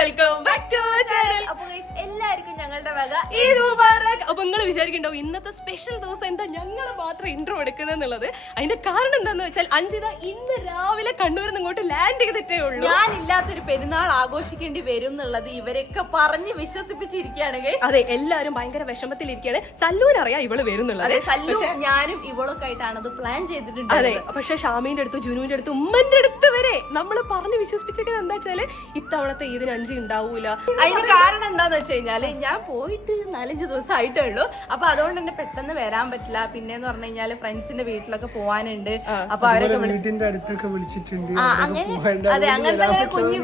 Welcome back to channel. അപ്പൊ എല്ലാവർക്കും ഞങ്ങളുടെ വക ഈദ് മുബാറക്. അപ്പൊ നിങ്ങൾ വിചാരിക്കണ്ടാവും ഇന്നത്തെ സ്പെഷ്യൽ ദിവസം എന്താ ഞങ്ങൾ മാത്രം ഇൻട്രോ എടുക്കുന്നെന്നുള്ളത്. അതിന്റെ കാരണം എന്താന്ന് വെച്ചാൽ അഞ്ജിത ഇന്ന് രാവിലെ കണ്ണൂരിൽ നിന്ന് ഇങ്ങോട്ട് ലാൻഡ് ചെയ്തിട്ടേ ഉള്ളൂ. ഞാനില്ലാത്തൊരു പെരുന്നാൾ ആഘോഷിക്കേണ്ടി വരും എന്നുള്ളത് ഇവരൊക്കെ പറഞ്ഞ് വിശ്വസിപ്പിച്ചിരിക്കുകയാണ്. അതെ, എല്ലാരും ഭയങ്കര വിഷമത്തിലിരിക്കുകയാണ്. സല്ലൂനറിയാം ഇവള് വരുന്നുള്ളത്. ഞാനും ഇവളൊക്കെ ആയിട്ടാണ് അത് പ്ലാൻ ചെയ്തിട്ടുണ്ട്. അതെ, പക്ഷെ ഷാമീന്റെ അടുത്ത് ജുനുവിന്റെ അടുത്ത് ഉമ്മന്റെ അടുത്ത് വരെ നമ്മൾ പറഞ്ഞ് വിശ്വസിപ്പിച്ചത് എന്താ വെച്ചാല് ഇത്തവണത്തെ ഇതിന് 5 ഉണ്ടാവൂല. അതിന് കാരണം എന്താന്ന് വെച്ച് കഴിഞ്ഞാല് ഞാൻ പോയിട്ട് 4-5 ദിവസം ആയിട്ടേ ഉള്ളൂ. അപ്പൊ അതുകൊണ്ട് തന്നെ പെട്ടെന്ന് വരാൻ പറ്റില്ല. പിന്നെന്ന് പറഞ്ഞു കഴിഞ്ഞാല് ഫ്രണ്ട്സിന്റെ വീട്ടിലൊക്കെ പോവാനുണ്ട്. അപ്പൊ അവരൊക്കെ വീട്ടിന്റെ അടുത്തൊക്കെ വിളിച്ചിട്ടുണ്ട്. അങ്ങനെ അതെ, അങ്ങനത്തെ കുഞ്ഞു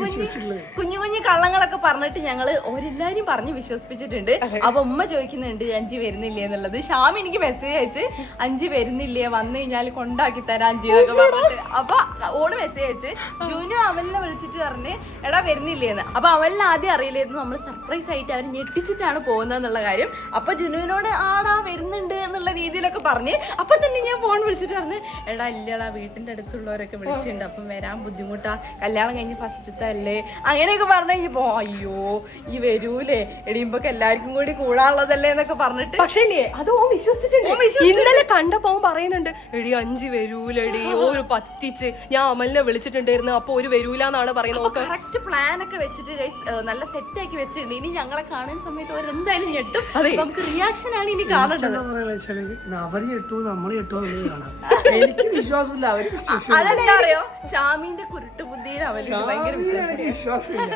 കുഞ്ഞു കള്ളങ്ങളൊക്കെ പറഞ്ഞിട്ട് ഞങ്ങള് ഓരെല്ലാരും പറഞ്ഞ് വിശ്വസിപ്പിച്ചിട്ടുണ്ട്. അപ്പൊ ഉമ്മ ചോദിക്കുന്നുണ്ട് 5 വരുന്നില്ലേ എന്നുള്ളത്. ഷാമി എനിക്ക് മെസ്സേജ് അയച്ച് 5 വരുന്നില്ലേ, വന്നു കഴിഞ്ഞാൽ കൊണ്ടാക്കി തരാം 5 എന്നൊക്കെ പറഞ്ഞിട്ട്. അപ്പൊ ഓട് മെസ്സേജ് അയച്ച് ജുനു അവലിനെ വിളിച്ചിട്ട് പറഞ്ഞ് എടാ വരുന്നില്ലേന്ന്. അപ്പൊ അവലിനെ ആദ്യം അറിയില്ലായിരുന്നു. നമ്മൾ സർപ്രൈസ് ആയിട്ട് അവർ ഞെട്ടിച്ചിട്ടാണ് പോകുന്നത് എന്നുള്ള കാര്യം. അപ്പൊ ജുനുവിനോട് ആടാ വരുന്നുണ്ട് എന്നുള്ള രീതിയിലൊക്കെ പറഞ്ഞ് അപ്പൊ തന്നെ ഞാൻ ഫോൺ വിളിച്ചിട്ട് പറഞ്ഞ് എടാ ഇല്ലടാ വീട്ടിന്റെ അടുത്തുള്ളവരൊക്കെ വിളിച്ചിട്ടുണ്ട്, അപ്പം വരാൻ ബുദ്ധിമുട്ടാ, കല്യാണം കഴിഞ്ഞ് ഫസ്റ്റത്തെ അല്ലേ അങ്ങനെയൊക്കെ പറഞ്ഞു കഴിഞ്ഞപ്പോ അയ്യോ ഈ വരൂലേ എടിയുമ്പൊക്കെ എല്ലാവർക്കും കൂടി കൂടാനുള്ളതല്ലേ എന്നൊക്കെ പറഞ്ഞിട്ട്. പക്ഷേ അത് ഓൻ വിശ്വസിച്ചിട്ടുണ്ട്. ഇന്നലെ കണ്ടപ്പോ ഓൻ പറയുന്നുണ്ട് എടി 5 വരൂലടി, ഓര് പറ്റിച്ച് ഞാൻ അമലിനെ വിളിച്ചിട്ടുണ്ടായിരുന്നു അപ്പൊ ഒരു വരൂലെന്നാണ് പറയുന്നത്. കറക്റ്റ് പ്ലാൻ ഒക്കെ വെച്ചിട്ട് നല്ല സെറ്റ് ആക്കി വെച്ചിട്ടുണ്ട്. ഇനി ഞങ്ങളെ കാണുന്ന സമയത്ത് അവർ എന്തായാലും ഞെട്ടും. നമുക്ക് റിയാക്ഷൻ ആണ് ഇനി കാണേണ്ടത്. എനിക്ക് വിശ്വാസമില്ല. അതെന്താ അറിയോ, ഷാമിന്റെ കുരുട്ട് ബുദ്ധിയിൽ അവർക്ക് ഭയങ്കര വിശ്വാസമില്ല.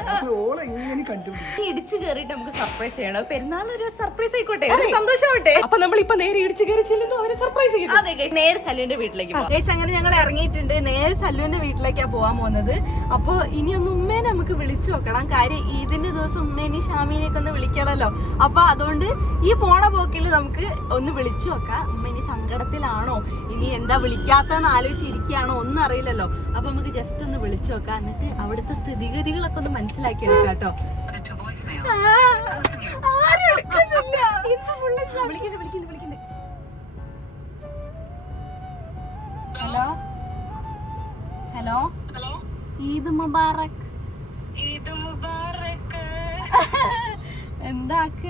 ഇടിച്ചു കയറിയിട്ട് നമുക്ക് സർപ്രൈസ് ചെയ്യണം. പെരുന്നാൾ ഒരു സർപ്രൈസ് ആയിക്കോട്ടെ, ഒരു സന്തോഷമാവട്ടെ. അപ്പൊ നമ്മൾ ഇപ്പൊ നേരെ ഇടിച്ചു കയറി ചെല്ലുന്നു അവരെ സർപ്രൈസ് ചെയ്യും. അതെ ഗൈസ്, നേരെ സല്ലുവിന്റെ വീട്ടിലേക്ക് പോകാം. ഗൈസ് അങ്ങനെ ഞങ്ങൾ ഇറങ്ങിയിട്ടുണ്ട്. നേരെ സല്ലുവിന്റെ വീട്ടിലേക്കാ പോകാൻ പോകുന്നത്. അപ്പൊ ഇനി ഒന്ന് ഉമ്മേനെ നമുക്ക് വിളിച്ചു നോക്കണം. കാര്യം ഇതിന്റെ ദിവസം ഉമ്മേനെ ഷാമീനെയൊക്കെ ഒന്ന് വിളിക്കണല്ലോ. അപ്പൊ അതുകൊണ്ട് ഈ പോണ പോക്കിൽ നമുക്ക് ഒന്ന് വിളിച്ചു നോക്കാം. ഉമ്മ ഇനി സങ്കടത്തിലാണോ, ഇനി എന്താ വിളിക്കാത്തെന്ന് ആലോചിച്ചിരിക്കുകയാണോ ഒന്നും അറിയില്ലല്ലോ. അപ്പൊ നമുക്ക് ജസ്റ്റ് ഒന്ന് വിളിച്ചു നോക്കാം. എന്നിട്ട് അവിടുത്തെ സ്ഥിതിഗതികളൊക്കെ ഒന്ന് മനസ്സിലാക്കി എടുക്കാം കേട്ടോ. ആരും എടുക്കുന്നില്ല. വിളിക്കണ്ട്. Hello hello hello, Eid Mubarak. Eid Mubarak. എന്താക്ക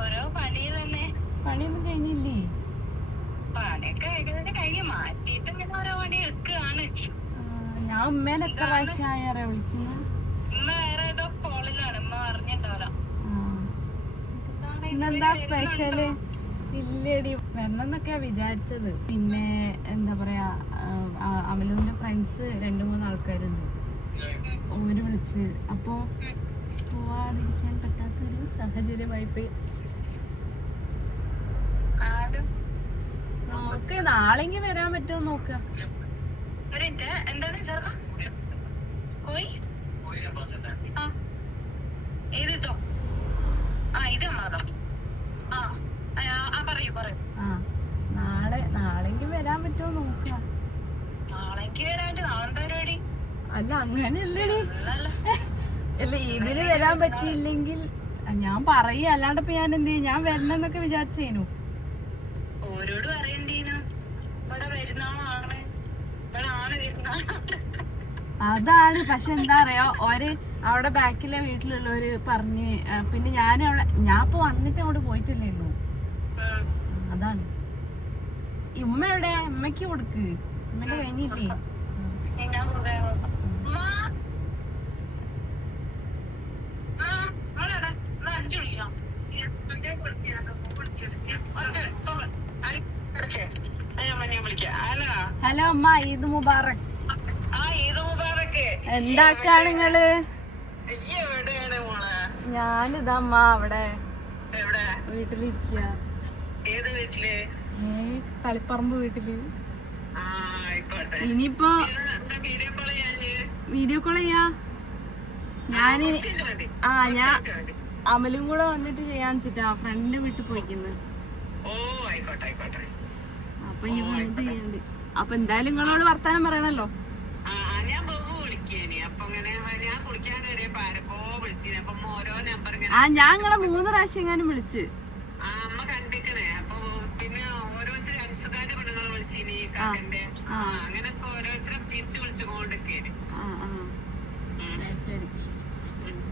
ഓരോ പണി തന്നെ. പണിയൊന്നും കഴിഞ്ഞില്ലേ? പണിയൊക്കെ ഏകദേശം കഴിഞ്ഞ് മാറ്റിയിട്ട് ഇങ്ങനെ ഓരോ പണി എടുക്കുകയാണ്. ഞാൻ ഉമ്മേനെ എത്ര പ്രാവശ്യമായാറ വിളിക്കുന്നത്. ഉമ്മ വേറെ ഏതോ കോളിലാണ്, ഉമ്മ അറിഞ്ഞിട്ടുണ്ടോ? ഇന്നെന്താ സ്പെഷ്യല്? ഇല്ലടി, വരണമെന്നൊക്കെയാ വിചാരിച്ചത്. പിന്നെ എന്താ പറയാ, അമലുവിന്റെ ഫ്രണ്ട്സ് 2-3 ആൾക്കാരുണ്ട്. ഓര് വിളിച്ച് അപ്പൊ പോവാതിരിക്കാൻ പറ്റാത്തൊരു സാഹചര്യമായി പോയി. നോക്ക്, നാളെങ്കിൽ വരാൻ പറ്റുമോ നോക്കാം. എന്താണ് ഏതോ ഇത് മാതം. പറയൂ. നാളെങ്കിൽ വരാൻ പറ്റുമോ നോക്കാം. നാളേക്ക് വരാൻ പറ്റും. നാളെ പരിപാടി അല്ല അങ്ങനെയല്ലടി, അല്ല ഇതിന് വരാൻ പറ്റിയില്ലെങ്കിൽ ഞാൻ പറയാ, അല്ലാണ്ട് ഇപ്പൊ ഞാൻ എന്ത് ചെയ്യും? ഞാൻ വരണമെന്നൊക്കെ വിചാരിച്ചേനു. ഓരോട് പറയണ്ടീനു ഇവിടെ വരുന്നാളാണ്, ഇവിടെ ആണ് വരുന്നാളാണ്. അതാണ്. പക്ഷെ എന്താ പറയാ, ഓര് അവിടെ ബാക്കിലെ വീട്ടിലുള്ളവര് പറഞ്ഞ്, പിന്നെ ഞാൻ ഇപ്പൊ വന്നിട്ട് അവിടെ പോയിട്ടില്ലേന്നു. അതാണ്. ഉമ്മ എവിടെ? ഉമ്മക്ക് കൊടുക്ക്, ഉമ്മന്റെ കഴിഞ്ഞില്ലേ? ഹലോ അമ്മ, ഈദ് മുബാറക്. എന്താക്കാണ് നിങ്ങള്? ഞാനിതാ അമ്മ അവിടെ വീട്ടിലിരിക്ക. കളിപ്പറമ്പ് വീട്ടില്. ഇനിയിപ്പോ വീഡിയോ കോൾ ചെയ്യാ. ഞാൻ അമലും കൂടെ വന്നിട്ട് ചെയ്യാന്ന് വെച്ചിട്ടാ ഫ്രണ്ടിന്റെ വീട്ടിൽ പോയിക്കുന്നത്. അപ്പൊ ഇനി വന്നിട്ട് ചെയ്യണ്ട്. അപ്പൊ എന്തായാലും നിങ്ങളോട് വർത്താനം പറയണല്ലോ. ഞാൻ നിങ്ങളെ 3 പ്രാവശ്യം എങ്ങാനും വിളിച്ച്.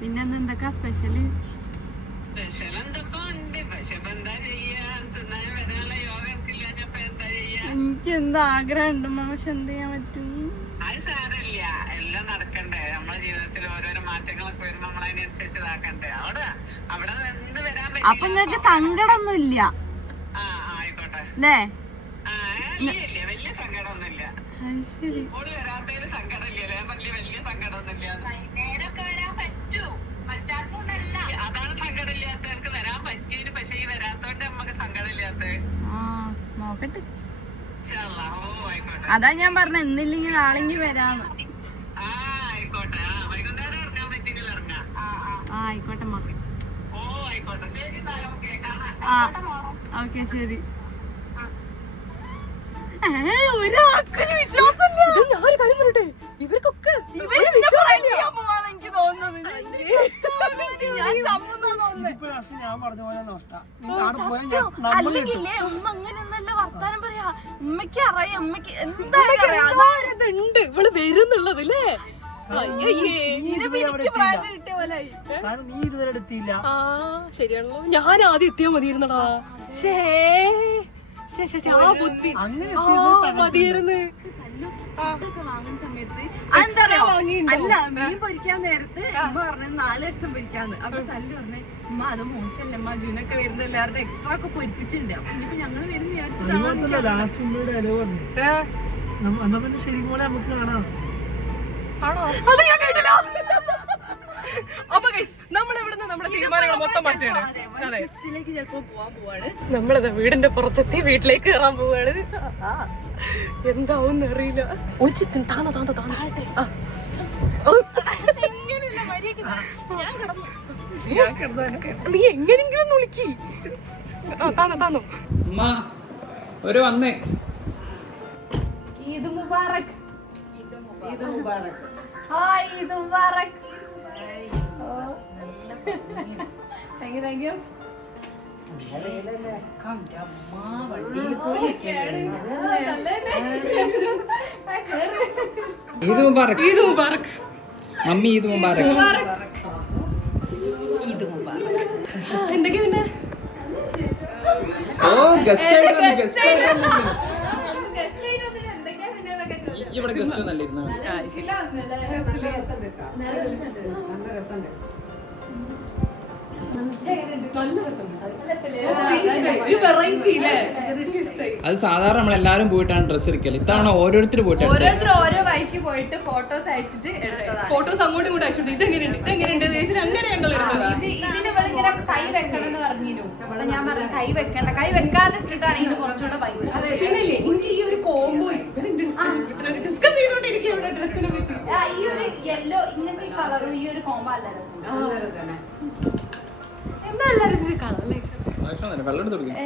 പിന്നെ എന്തൊക്കെ സ്പെഷ്യല്? സ്പെഷ്യൽ എന്തൊക്കെ ഉണ്ട്. പക്ഷെ ഇപ്പൊ എന്താ ചെയ്യാ, തിന്നാൻ വരാനുള്ള യോഗ ഇല്ലാഞ്ഞപ്പോ എന്താ ചെയ്യാ? എനിക്ക് എന്താ ആഗ്രഹം ഉണ്ട്, പക്ഷെ എന്ത് ചെയ്യാൻ പറ്റും? അത് സാരമില്ല, എല്ലാം നടക്കണ്ടേ. നമ്മുടെ ജീവിതത്തിൽ ഓരോരോ മാറ്റങ്ങളൊക്കെ വരുമ്പോ നമ്മളതിനനുസരിച്ച് ഇതാക്കണ്ടേ. അവിടെ നിന്ന് വരാൻ അപ്പൊ പറ്റില്ല. നിങ്ങക്ക് സങ്കടമൊന്നും ഇല്ല ആയിക്കോട്ടെ. അല്ലേ? ഇല്ല വലിയ സങ്കടമൊന്നുമില്ല. ശരി. ഓള് വരാത്തതിന് സങ്കടമില്ലല്ലേ? വലിയ സങ്കടമൊന്നുമില്ല. നേരൊക്കെ വരാൻ പറ്റൂ, പറ്റാത്തതല്ല. അതാണ് സങ്കടമില്ലാത്ത. എനിക്ക് വരാൻ പറ്റിയത്, പക്ഷെ ഈ വരാത്തോണ്ട് നമുക്ക് സങ്കടമില്ലാത്ത. നോക്കട്ടെ. ആയിക്കോട്ടെ. അതാ ഞാൻ പറഞ്ഞ എന്നില്ലെങ്കിൽ നാളെങ്കിൽ വരാന്ന്. ആയിക്കോട്ടെ. വൈകുന്നേരം ഇറങ്ങാൻ പറ്റിയെങ്കിൽ ഇറങ്ങാം. ആയിക്കോട്ടെ മക്ക. ആയിക്കോട്ടെ. ശരി എന്നാലും ഓക്കെ, കാണാം. ഓക്കെ ശരി. ഒരാൾക്കൊരു വിശ്വാസമില്ല. ഞാനൊരു കാര്യം പറയട്ടെ, ഇവർക്കൊക്കെ എനിക്ക് തോന്നുന്നത് ഞാൻ ചമ്മുന്ന ഇതിപ്പോ ഞാൻ പറഞ്ഞ പോലെ അവസ്ഥ. അല്ലെങ്കിലേ ഉമ്മ അങ്ങനെയൊന്നല്ല വർത്താനം പറയാ. ഉമ്മക്ക് അറിയാം, ഉമ്മക്ക് എന്തായാലും ഉണ്ട് ഇവള് വരുന്നുള്ളത് അല്ലേ? എനിക്ക് പ്രായം കിട്ടിയ പോലെ ആയി. കാരണം നീ ഇതുവരെ എടുത്തില്ല. ആ ശരിയാണല്ലോ, ഞാൻ ആദ്യം എത്തിയാ മതിയിരുന്നടാ. ആ ബുദ്ധി മതിയായിരുന്നു. വാങ്ങുന്ന സമയത്ത് അല്ല മീൻ പൊരിക്കാൻ നേരത്ത് അമ്മ പറഞ്ഞത് 4 ലക്ഷം പൊരിക്കാന്ന്. അപ്പൊ സല്ലു പറഞ്ഞ് ഉമ്മ അത് മോശമല്ല അമ്മ ജൂനൊക്കെ വരുന്ന എല്ലാവരുടെ എക്സ്ട്രാ ഒക്കെ പൊരിപ്പിച്ചിട്ടുണ്ട്. അപ്പൊ ഇനിയിപ്പോ ഞങ്ങള് വരുന്ന ലാസ്റ്റ് ഉമ്മയുടെ ഇല പറഞ്ഞു എന്നാ പിന്നെ ശരിക്കും പോലെ നമുക്ക് കാണാം. ആണോ? അത് ഞാൻ കേട്ടില്ല. അപ്പൊ നമ്മൾ ഇവിടുന്ന് നമ്മുടെ തീരുമാനങ്ങൾ മൊത്തം മാറ്റാണ്. അതെ, ചിലപ്പോ പോവാൻ പോവാണ്. നമ്മളത് വീടിന്റെ പുറത്തെത്തി വീട്ടിലേക്ക് കയറാൻ പോവാണ്. എന്താവും അറിയില്ല. ഒളിച്ചിട്ട് നീ എങ്ങനെങ്കിലും വിളിക്ക്. താന്നോ ഒരു വന്നേ. Eid Mubarak. Hi Eid Mubarak. Thank you. Eid Mubarak. Eid Mubarak mummy. Eid Mubarak. Eid Mubarak. എന്തൊക്കെയാ പിന്നെ? ഓ ഗസ്റ്റ് ഇവിടെ ഗസ്റ്റ് ഒന്നല്ലായിരുന്നു. ഒരു വെറൈറ്റി അല്ലേ? അത് സാധാരണ നമ്മളെല്ലാരും പോയിട്ടാണ് ഡ്രസ് എടുക്കല്. ഇത്തവണ ഓരോരുത്തർ പോയിട്ട് ഓരോ വഴിക്ക് പോയിട്ട് ഫോട്ടോസ് അയച്ചിട്ട് എടുത്തതാണ്. ഫോട്ടോസ് അങ്ങോട്ടും ഇങ്ങോട്ടും അയച്ചിട്ട് ഇതെങ്ങനെയുണ്ട് അങ്ങനെ ഞങ്ങൾ എടുത്തതാ. ഇതിന് ഇവളിങ്ങനെ കൈ വെക്കണം എന്ന് പറഞ്ഞിരുന്നു. അപ്പൊ ഞാൻ പറഞ്ഞു കൈ വെക്കണ്ട, കൈ വെക്കാതെ ഇട്ടിട്ടാണ് ഇതിന് കുറച്ചുകൂടെ ഭംഗി. പിന്നല്ലേ എനിക്ക് ഈ ഒരു കോംബോ ഡിസ്കസ് ചെയ്തോണ്ടിരിക്കും ഇവിടെ ഡ്രസ്സിനെ പറ്റി. ഈ ഒരു യെല്ലോ ഇങ്ങനത്തെ കളറും ഈ ഒരു കോംബോ അല്ല രസം. എന്താ എല്ലാരും ഇതിന്റെ കളർ വെള്ളം എടുത്ത് കൊടുക്കും.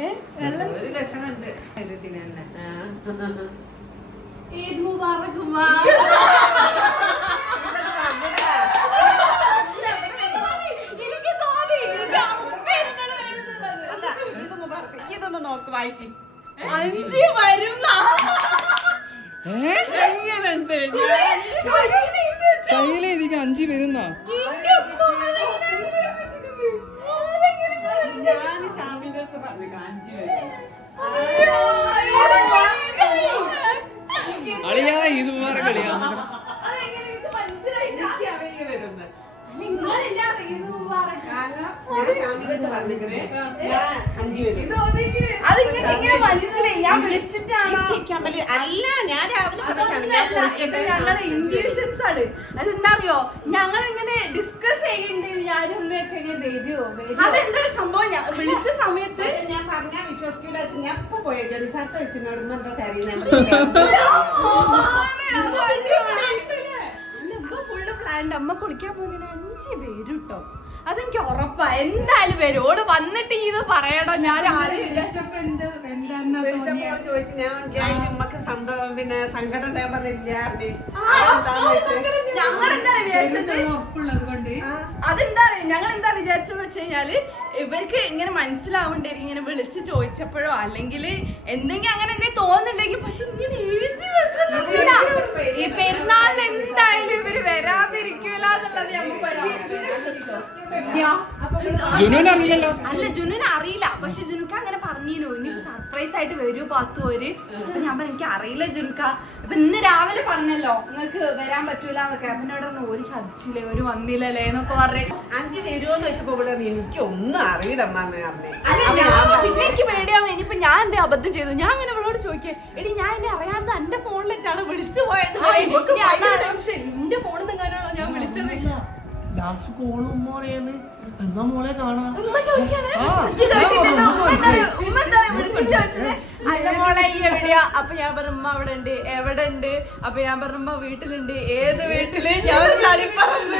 ഈദ് മുബാറക്. എനിക്ക് തോന്നി ഇതൊന്ന് നോക്ക്, വായിക്ക്. 5 വരും. എങ്ങനെയുണ്ട്? കയ്യിലെഴുതിക്ക് 5 വരുന്ന. ഞാൻ ഷാമിന്റെ അടുത്ത് പറഞ്ഞു 5 വരും. അളിയാ ഈദ് മുബാറക് കളിയാ. അതിങ്ങനെ മനസ്സിലായി. ഞാൻ വിളിച്ചിട്ടാണ്. അല്ല, ഞാൻ ഞങ്ങളെ ഇൻഡ്യൂഷൻസ് ആണ്. അതെന്താ അറിയോ, ഞങ്ങൾ ഇങ്ങനെ ഡിസ്കസ് ചെയ്യുന്നുണ്ട്. ഞാനും ഉമ്മയൊക്കെ ഇങ്ങനെ വരുമോ. അതെന്താ സംഭവം, ഞാൻ വിളിച്ച സമയത്ത് ഞാൻ പറഞ്ഞാ വിശ്വസിക്കൂല. ഞാൻ ഇപ്പൊ പോയത് റിസൾട്ട് വെച്ചിനോട് എന്താ തരുന്ന ഫുള്ള് പ്ലാൻഡ്. അമ്മ കുളിക്കാൻ പോകുന്നതിന് 5 പേര് കേട്ടോ. അതെനിക്ക് ഉറപ്പാ എന്തായാലും വരും. ഓട് വന്നിട്ട് ഇത് പറയണോ. ഞാൻ ആരും വിചാരിച്ചപ്പോ ചോദിച്ചു. ഞാൻ നമുക്ക് പിന്നെ സങ്കടം ഉണ്ടാകാൻ പറഞ്ഞില്ല. ഞങ്ങളെന്താ വിചാരിച്ചത്, അതെന്താ അറിയാം, ഞങ്ങൾ എന്താ വിചാരിച്ചെന്ന് വെച്ച് കഴിഞ്ഞാല് ഇവർക്ക് ഇങ്ങനെ മനസ്സിലാവണ്ടായിരിക്കും ഇങ്ങനെ വിളിച്ച് ചോദിച്ചപ്പോഴോ അല്ലെങ്കിൽ എന്തെങ്കിലും അങ്ങനെ എന്തെങ്കിലും തോന്നുന്നുണ്ടെങ്കിൽ. പക്ഷെ ഇങ്ങനെ എഴുതി വെക്കുന്നില്ല. ഈ പെരുന്നാളിൽ എന്തായാലും ഇവര് വരാതിരിക്കൂല എന്നുള്ളത് ഞങ്ങൾ ജുനുവിനെ അറിയില്ലല്ലോ. അല്ല ജുനുവിനെ അറിയില്ല, പക്ഷെ ജുൻക അങ്ങനെ പറഞ്ഞിരുന്നു ഇനി സർപ്രൈസ് ആയിട്ട് വരൂ പാത്തു ഒരു. അപ്പൊ ഞാൻ പറഞ്ഞു എനിക്ക് അറിയില്ല ജുൻക. അപ്പൊ ഇന്ന് രാവിലെ പറഞ്ഞല്ലോ നിങ്ങൾക്ക് വരാൻ പറ്റൂല എന്നൊക്കെ. അപ്പൊ എന്നോട് പറഞ്ഞു ഒരു ചതിച്ചില്ലേ ഒരു വന്നില്ലല്ലേ എന്നൊക്കെ പറഞ്ഞു. അഞ്ച് വരുമോന്ന് വെച്ചപ്പോ ഇവിടെ എനിക്ക് ഒന്നും അറിയില്ലമ്മ. പിന്നെ എനിക്ക് പേടിയാവും ഇനിയിപ്പോ ഞാൻ എന്തേ അബദ്ധം ചെയ്തു. ഞാൻ അങ്ങനെ അവളോട് ചോദിക്കേ എടി ഞാൻ എന്നെ അറിയാതെ എന്റെ ഫോണിലിട്ടാണ് വിളിച്ചു പോയത്. എന്റെ ഫോണിൽ നിന്നാണോ ഞാൻ വിളിച്ചത്? ലാസ്റ്റ് കോള് ഉമ്മ പറയാണ് എന്നാ മോളെ കാണാം. ഉമ്മ ചോദിക്കാണ് ഉമ്മ എന്താ വിളിച്ചിട്ട് ചോദിച്ചത് അല്ല മോളെ ഈ എവിടെയാ? അപ്പൊ ഞാൻ പറഞ്ഞു ഉമ്മ അവിടെ ഉണ്ട്. എവിടെ ഉണ്ട്? അപ്പൊ ഞാൻ പറഞ്ഞു ഉമ്മ വീട്ടിലുണ്ട്. ഏത് വീട്ടില്? ഞാൻ പറഞ്ഞു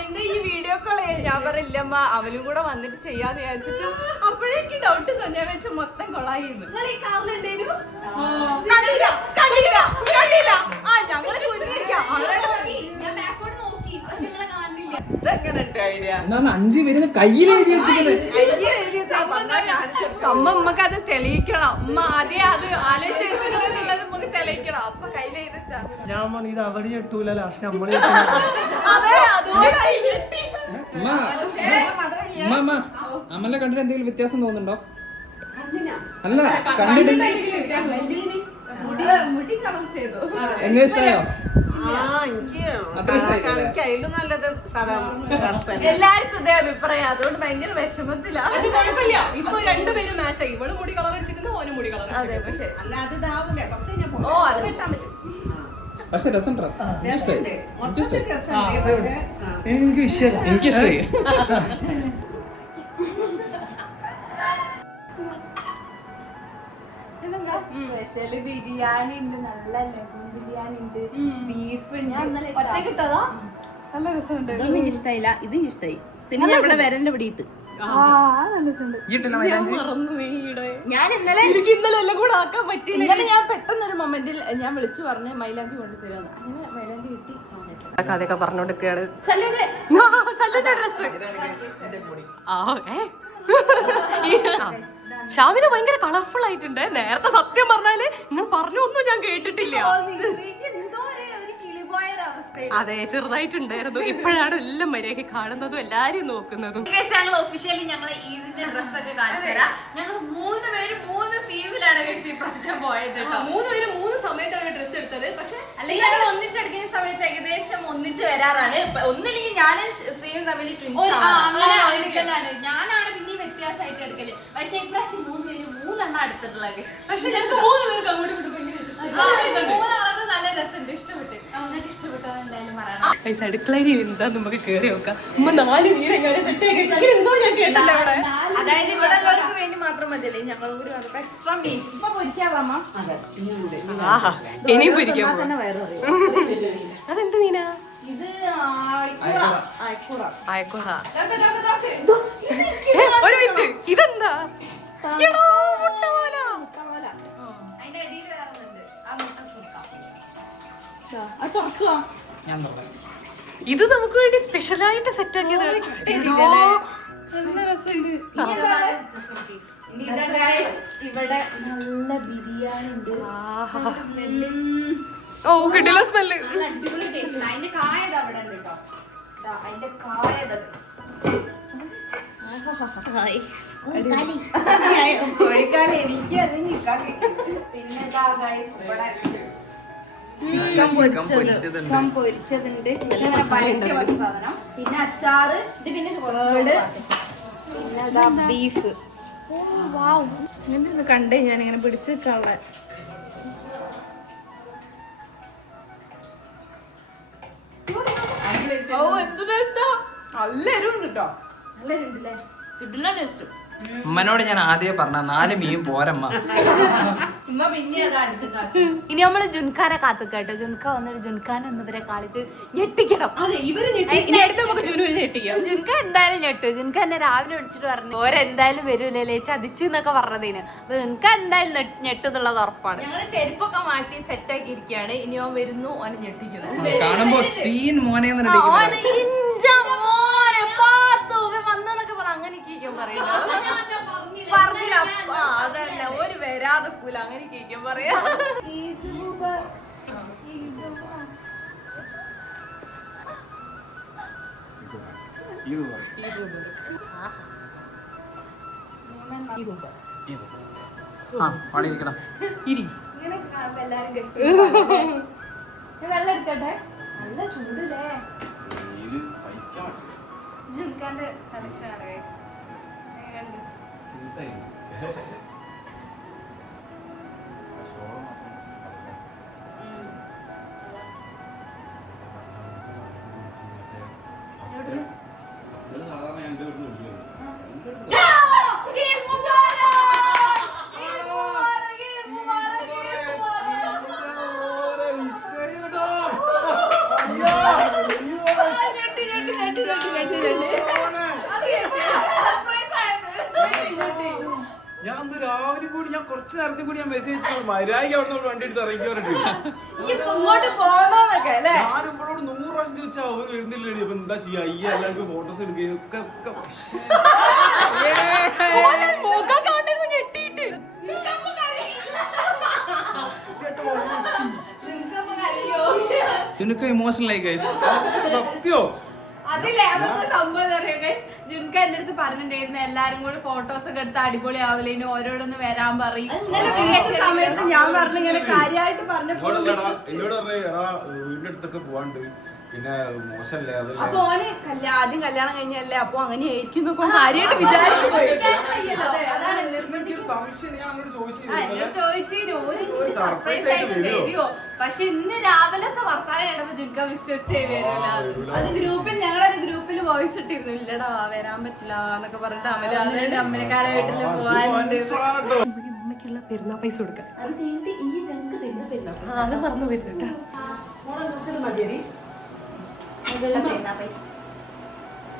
എന്താ ഈ വീഡിയോ കോൾ ചെയ്യാൻ? ഞാൻ പറയില്ലമ്മ അവനും കൂടെ വന്നിട്ട് ചെയ്യാന്ന് വിചാരിച്ചിട്ട് അപ്പോഴേക്ക് ഡൗട്ട് ഞാൻ വെച്ച മൊത്തം കൊളായിരുന്നു. കണ്ടില്ല കണ്ടില്ല കണ്ടില്ല. ആ ഞങ്ങള് കുഞ്ഞിരിക്കാം. എന്താണ് 5 വരുന്ന കയ്യിൽ എഴുതി വെച്ചിരിക്കുന്നത്? സംഭവം നമുക്ക് അത് തെളിയിക്കണം. ഉമ്മ ആദ്യം അത് ആലോചിച്ച് വെച്ചിട്ടുള്ളത് നമുക്ക് തെളിയിക്കണം. അപ്പൊ കയ്യിൽ എഴുതിച്ചാ ഞാൻ പറഞ്ഞു ഇത് അവിടെ ഞെട്ടൂല ലാസ്റ്റ് നമ്മള് അമ്മനെ കണ്ടിട്ട് എന്തെങ്കിലും വ്യത്യാസം തോന്നുന്നുണ്ടോ? അല്ല കണ്ടിട്ട് മുടി കളർ ചെയ്തു. എങ്ങനെ ഇഷ്ടമായോ? എല്ലാവർക്കും ഇതേ അഭിപ്രായം. അതുകൊണ്ട് ഭയങ്കര വിഷമത്തിലാ. അത് കുഴപ്പമില്ല, ഇപ്പൊ രണ്ടുപേരും മാച്ചായി. ഇവള് മുടി കളർ അടിച്ചിരിക്കുന്നു, ഓന് മുടി കളർ. അതെ പക്ഷെ അല്ലാതെ ഇതാവൂലേ കുറച്ച് കഴിഞ്ഞാ ഓ അത് കെട്ടാൻ പറ്റും. പക്ഷെ രസം എനിക്ക് വിഷയം എനിക്കിഷ്ടായി. സ്പെഷ്യല് ബിരിയാണി ഉണ്ട്, നല്ല ലഗൂൺ ബിരിയാണി ഉണ്ട്, ബീഫ് ഉണ്ട്. ഞാൻ ഇന്നലെ ഒറ്റ കിട്ടതാ നല്ല രസമുണ്ട്. എനിക്ക് ഇഷ്ടായില്ല, ഇത് ഇഷ്ടായി. പിന്നെ ഞാൻ ഇവിടെ വരന്റെ ഇവിടെ ഇട്ട് നല്ല രസമുണ്ട്. ഞാൻ ഇന്നലെ എല്ലാം കൂടെ ആക്കാൻ പറ്റില്ല. ഇന്നലെ ഞാൻ പെട്ടെന്നൊരു മൊമെന്റിൽ ഞാൻ വിളിച്ചു പറഞ്ഞ് മൈലാഞ്ചി കൊണ്ടുതരുമെന്ന്. അങ്ങനെ മൈലാഞ്ചി കിട്ടി. കഥയൊക്കെ പറഞ്ഞോണ്ടിരിക്കുകയാണ്. ഷാമിന് ഭയങ്കര കളർഫുൾ ആയിട്ടുണ്ട്. നേരത്തെ സത്യം പറഞ്ഞാല് നിങ്ങൾ പറഞ്ഞൊന്നും ഞാൻ കേട്ടിട്ടില്ല. അതെ ചെറുതായിട്ടുണ്ടായിരുന്നു. ഇപ്പോഴാണ് എല്ലാം മര്യാദയ്ക്ക് കാണുന്നതും എല്ലാരും നോക്കുന്നതും. ഞങ്ങൾ ഒഫീഷ്യലി ഞങ്ങളെ ഈദിന്റെ ഡ്രസ്സൊക്കെ കാണിച്ചു തരാം. ഞങ്ങൾ 3 പേര് 3 തീമിലാണ് ഈ പ്രാവശ്യം പോയത് കേട്ടോ. 3 പേര് 3 സമയത്താണ് ഡ്രസ്സ് എടുത്തത്. പക്ഷെ അല്ലെങ്കിൽ ഞങ്ങൾ ഒന്നിച്ചെടുക്കുന്ന സമയത്ത് ഏകദേശം ഒന്നിച്ച് വരാറാണ്. ഒന്നില്ലെങ്കിൽ ഞാനും ശ്രീയും തമ്മിൽ ഞാനാണ് പിന്നെ വ്യത്യാസമായിട്ട് എടുക്കല്. പക്ഷെ ഇപ്രാവശ്യം 3 പേര് 3 എണ്ണം എടുത്തിട്ടുള്ളത്. പക്ഷെ ഞങ്ങൾക്ക് 3 പേർക്ക് അങ്ങോട്ടും ഇങ്ങോട്ടും ഭയങ്കര മൂന്നാളത് നല്ല രസമുണ്ട്. ഇഷ്ടപ്പെട്ടു. നിങ്ങൾക്ക് ഇഷ്ടപ്പെട്ടത് എന്തായാലും പറയണം. അടുക്കളയിൽ എന്താ നമുക്ക് കേറി നോക്കാം. ഉമ്മ 4 വീരെങ്ങനെ സെറ്റ് ആക്കി വെച്ചാൽ എന്തോ ഞാൻ കേട്ടില്ല അവിടെ. അതായത് ഇവിടെ ഉള്ളവർക്ക് വേണ്ടി മാത്രം മതിയല്ലേ ഞങ്ങളും കൂടി വന്നപ്പോ എക്സ്ട്രാ മീൻ ഇപ്പൊ പൊരിക്കാവാമ. ആഹാ ഇനിയും പൊരിക്കാം. തന്നെ വയററിയും. അതെന്ത് മീനാ? ഇത് അയക്കുറ. ഒരു മിനിറ്റ്, ഇതെന്താ? എടോ, മുട്ട പോലെ. അതിന്റെ അടിയിൽ വേറെ ഒന്നുണ്ട്. ആ മുട്ട സുർക്ക. ഞാൻ നോക്കാം. ഇത് നമുക്ക് വേണ്ടി സ്പെഷ്യൽ ആയിട്ട് സെറ്റ് ആക്കിയത്. ഇവിടെ നല്ല ബിരിയാണി ഉണ്ട്. ഓ കിട്ടില്ല സ്മെല്ല്. നല്ല അടിപൊളി ടേസ്റ്റ് ഉണ്ട്. അതിന്റെ കായത് അവിടെ ഉണ്ട് കേട്ടോ. അതിന്റെ കായത് കോഴിക്കാലി എനിക്ക് അല്ലെങ്കിൽ പിന്നെ ഇവിടെ ചിക്കൻ പൊരിച്ചതുണ്ട്. ചിക്കൻ പരട്ടിയ ഒരു സാധനം. പിന്നെ അച്ചാറ്. ഇത് പിന്നെ പിന്നെ ബീഫ്. ഇങ്ങനെ കണ്ടേ ഞാനിങ്ങനെ പിടിച്ച് നിൽക്കാനുള്ള. ഓ എന്ത് ടേസ്റ്റാ. നല്ല എരിവുണ്ട് കേട്ടോ. നല്ല എരിവുണ്ടല്ലേ? ഇഡില്ല ടേസ്റ്റ്. ഉമ്മനോട് ഞാൻ ആദ്യം പറഞ്ഞ 4 മീൻ പോരമ്മ. ഇനി നമ്മള് ജുൻഖാനെ കാത്തുക്കേട്ടോ. ജുൻഖ വന്നിട്ട് ജുൻഖാനെ ഒന്ന് ഇവരെ കാണിട്ട് ഞെട്ടിക്കണം. അതെ ഇവര് ഇനി അടുത്ത് നമുക്ക് ജുനുവിനെ ഞെട്ടിക്കാം. ജുൻഖ എന്തായാലും ഞെട്ടു. ജുൻഖ എന്നെ രാവിലെ വിളിച്ചിട്ട് പറഞ്ഞു ഓരെന്തായാലും വരൂലേ ചതിച്ചു എന്നൊക്കെ പറഞ്ഞതിന്. അപ്പൊ ജുൻഖ എന്തായാലും ഞെട്ടുന്നുള്ളത് ഉറപ്പാണ്. ഞങ്ങള് ചെരുപ്പൊക്കെ മാറ്റി സെറ്റ് ആക്കി ഇരിക്കുകയാണ്. ഇനി ഓൻ വരുന്നു ഓനെ ഞെട്ടിക്കുന്നു. കാണുമ്പോ സീൻ മോനെ വന്നതൊക്കെ പറ അങ്ങനെ പറഞ്ഞില്ല. അതല്ല ഒരു വരാതെ കൂല അങ്ങനെ കേൾക്കാൻ പറയാ. ആ അവിടെ ഇരിക്കണം. ഇങ്ങനെ കാണുമ്പോ എല്ലാരും guess ചെയ്യുന്നതല്ലേ? ഞാൻ വെള്ളം എടുക്കട്ടെ. നല്ല ചൂടില്ലേ? ജുൻകാന്റെ സെലക്ഷൻ ആണ് guys. ഞാൻ രാവിലെ കൂടി ഞാൻ കുറച്ച് നേരത്തെ കൂടി ഞാൻ മെസ്സേജ് മര്യാദയ്ക്ക് അവിടെ നിന്ന് വണ്ടി എടുത്ത് ഇറങ്ങി പറഞ്ഞിട്ട് ഇങ്ങോട്ട് പോകാന്നൊക്കെ അല്ലേ? ഞാൻ ഇവളോട് 100 പ്രാവശ്യം ചോദിച്ചാൽ അവർ വരുന്നില്ലേ, അപ്പൊ എന്താ ചെയ്യാ? ഈ എല്ലാവർക്കും ഫോട്ടോസ് എടുക്കുകയും ഒക്കെ മുഖം കാണുന്നു ഞെട്ടിയിട്ട്. എനിക്ക് ഇമോഷണൽ ആയി guys. സത്യോ അതില്ലേ അതൊക്കെ സംഭവം അറിയാം ഗൈസ്. ജുൻക എന്റെ അടുത്ത് പറഞ്ഞിട്ടുണ്ടായിരുന്നു എല്ലാരും കൂടി ഫോട്ടോസ് ഒക്കെ എടുത്ത് അടിപൊളി ആവില്ല, ഇനി ഓരോടൊന്ന് വരാൻ പറയും. സമയത്ത് ഞാൻ പറഞ്ഞു ഇങ്ങനെ കാര്യമായിട്ട് പറഞ്ഞപ്പോൾ എന്നോട് പറഞ്ഞാ വീടിന്റെ അടുത്തൊക്കെ പോവാണ്ട്, പിന്നെ മോശമല്ലേ അതല്ലേ. അപ്പൊ ഓന് ആദ്യം കല്യാണം കഴിഞ്ഞല്ലേ, അപ്പൊ അങ്ങനെ ആയിരിക്കും കാര്യമായിട്ട് വിചാരിച്ചു പോയി. അതാണ് എനിക്കൊരു സംശയം, ഞാൻ എന്നോട് ചോദിച്ചു. പക്ഷെ ഇന്ന് രാവിലത്തെ വർത്താനം കേട്ടപ്പോ ജുൻക വിശ്വസിച്ചേ വരില്ല. അത് ഗ്രൂപ്പിൽ ഞങ്ങളൊരു ഗ്രൂപ്പിൽ വോയിസ് ഇട്ടിരുന്നു, ഇല്ലടാ വരാൻ പറ്റില്ല എന്നൊക്കെ പറഞ്ഞിട്ട് അമ്മനക്കാരെ വീട്ടിൽ പോവാനുണ്ട്. അമ്മയ്ക്കുള്ള പെരുന്നാൾ പൈസ കൊടുക്കാം. അത് കഴിഞ്ഞിട്ട് ഈ രണ്ട് തരുന്ന പെരുന്നാൾ പൈസ അത് മറന്നു വരുന്നുണ്ട്. മതിയടി.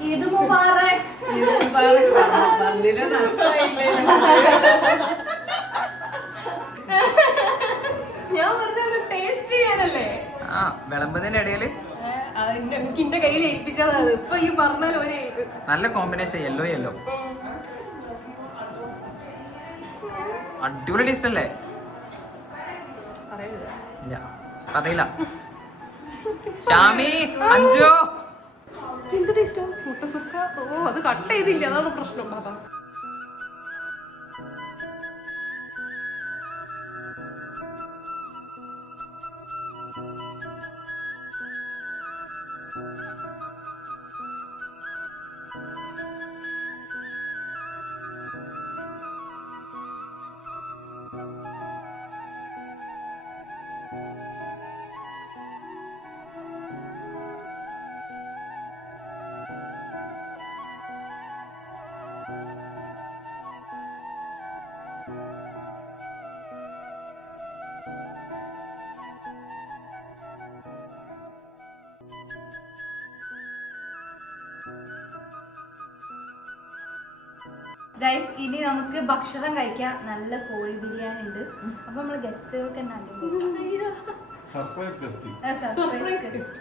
ഇത് മുബാറക്. ഞാൻ വെറുതെ ഒന്ന് ടേസ്റ്റ് ചെയ്യാനല്ലേ. ആ വിളമ്പതിന്റെ ഇടയില് എനിക്ക് എന്റെ കയ്യിൽ ഏൽപ്പിച്ചത്. ഇപ്പൊ ഈ പറഞ്ഞാൽ ഒരു നല്ല കോമ്പിനേഷൻ യെല്ലോ യെല്ലോ. അടിപൊളി ടേസ്റ്റ് അല്ലേ? ഇല്ല അറിയില്ല. ഷാമി അഞ്ചോ എന്ത് ടേസ്റ്റാ മുട്ട സുക്ക. ഓ അത് കട്ട് ചെയ്തില്ല, അതാണ് പ്രശ്നം. ഗൈസ് ഇനി നമുക്ക് ഭക്ഷണം കഴിക്കാം. നല്ല കോഴി ബിരിയാണി ഉണ്ട്. അപ്പൊ നമ്മള് ഗസ്റ്റുകൾക്ക് സർപ്രൈസ് ഗസ്റ്റ്. Surprise guest.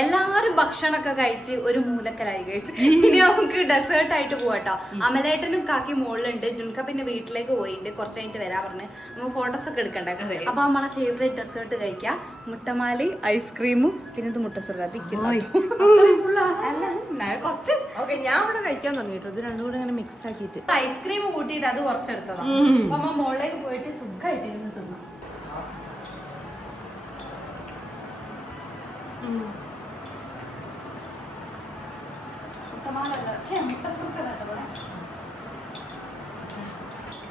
എല്ലാരും ഭക്ഷണമൊക്കെ കഴിച്ച് ഒരു മൂലക്കലായി ഗൈസ്. ഇനി നമുക്ക് ഡെസേർട്ട് ആയിട്ട് പോവാട്ടോ. അമലേട്ടനും കാക്കി മുകളിലുണ്ട്. ജുൻക പിന്നെ വീട്ടിലേക്ക് പോയിട്ടുണ്ട്, കുറച്ച് കഴിഞ്ഞിട്ട് വരാൻ പറഞ്ഞ്. നമുക്ക് ഫോട്ടോസ് ഒക്കെ എടുക്കണ്ടേ. അപ്പൊ നമ്മളെ ഫേവറേറ്റ് ഡെസേർട്ട് കഴിക്കാം. മുട്ടമാലി, ഐസ്ക്രീമും പിന്നെ ഇത് മുട്ടസുള്ള കുറച്ച്. ഓക്കെ ഞാൻ ഇവിടെ കഴിക്കാൻ തുടങ്ങിട്ടോ. ഇത് രണ്ടും കൂടെ ഇങ്ങനെ മിക്സ് ആക്കിയിട്ട് ഐസ്ക്രീം കൂട്ടിയിട്ട് അത് കുറച്ചെടുത്തതാണ്. അപ്പൊ അമ്മ മുകളിലേക്ക് പോയിട്ട് സുഖമായിട്ട് ഇരുന്ന് തിന്നു.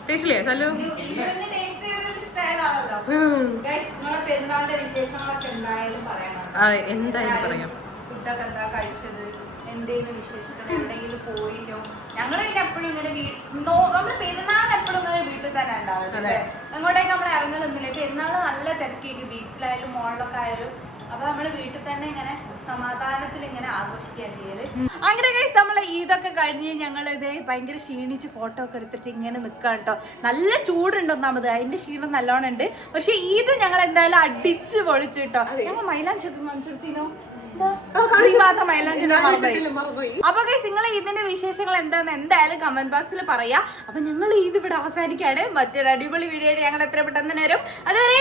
ടേസ്റ്റില്ലേ സല്ലു? പെരുന്നാളിന്റെ വിശേഷങ്ങളൊക്കെ എന്തായാലും പറയണം. എന്തായാലും പറയാം. ഫുഡൊക്കെ എന്താ കഴിച്ചത്, എന്തേലും വിശേഷിക്കണം, എവിടെയെങ്കിലും പോയിനോ? ഞങ്ങൾ പിന്നെ എപ്പോഴും ഇങ്ങനെ നമ്മള് പെരുന്നാൾ എപ്പോഴും ഇങ്ങനെ വീട്ടിൽ തന്നെ ഉണ്ടാവുന്നത്. അങ്ങോട്ടേക്ക് നമ്മൾ ഇറങ്ങലൊന്നുമില്ല. പെരുന്നാൾ നല്ല തിരക്കേക്ക്, ബീച്ചിലായാലും മോളിലൊക്കെ ആയാലും. അപ്പൊ നമ്മള് വീട്ടിൽ തന്നെ ഇങ്ങനെ സമാധാനത്തിൽ ഇങ്ങനെ ആഘോഷിക്കുക ചെയ്യല്. അങ്ങനെ കഴിച്ച് നമ്മൾ ഇതൊക്കെ കഴിഞ്ഞ് ഞങ്ങൾ ഇത് ഭയങ്കര ക്ഷീണിച്ച് ഫോട്ടോ ഒക്കെ എടുത്തിട്ട് ഇങ്ങനെ നിൽക്കാം കേട്ടോ. നല്ല ചൂടുണ്ടൊന്നാമത്, അതിന്റെ ക്ഷീണം നല്ലോണം ഉണ്ട്. പക്ഷെ ഇത് ഞങ്ങൾ എന്തായാലും അടിച്ച് പൊളിച്ചു കേട്ടോ. ഞങ്ങൾ മൈലാഞ്ചൊക്കെ കാണിച്ചെടുത്തിനോ? മാത്രം മൈലാഞ്ചി. അപ്പൊ നിങ്ങൾ ഇതിന്റെ വിശേഷങ്ങൾ എന്താന്ന് എന്തായാലും കമന്റ് ബോക്സിൽ പറയാ. അപ്പൊ ഞങ്ങൾ ഇത് ഇവിടെ അവസാനിക്കാണ്. മറ്റൊരു അടിപൊളി വീഡിയോ ഞങ്ങൾ എത്ര പെട്ടെന്ന് വരും. അതുവരെ